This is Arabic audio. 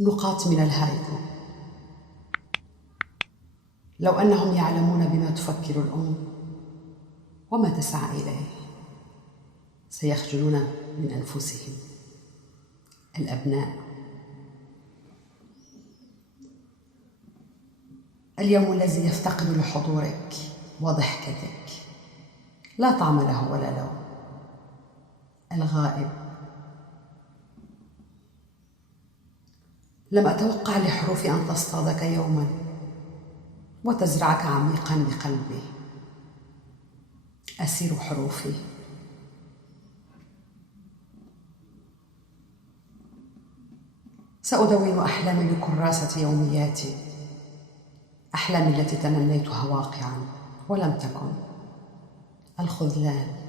نقاط من الهايكو. لو أنهم يعلمون بما تفكر الأم وما تسعى إليه سيخجلون من أنفسهم. الأبناء. اليوم الذي يفتقد لحضورك وضحكتك لا طعم له ولا لون. الغائب. لم أتوقع لحروفي أن تصطادك يوما وتزرعك عميقا بقلبي. أسير حروفي. سأدون أحلامي بكراسة يومياتي، أحلامي التي تمنيتها واقعا ولم تكن. الخذلان.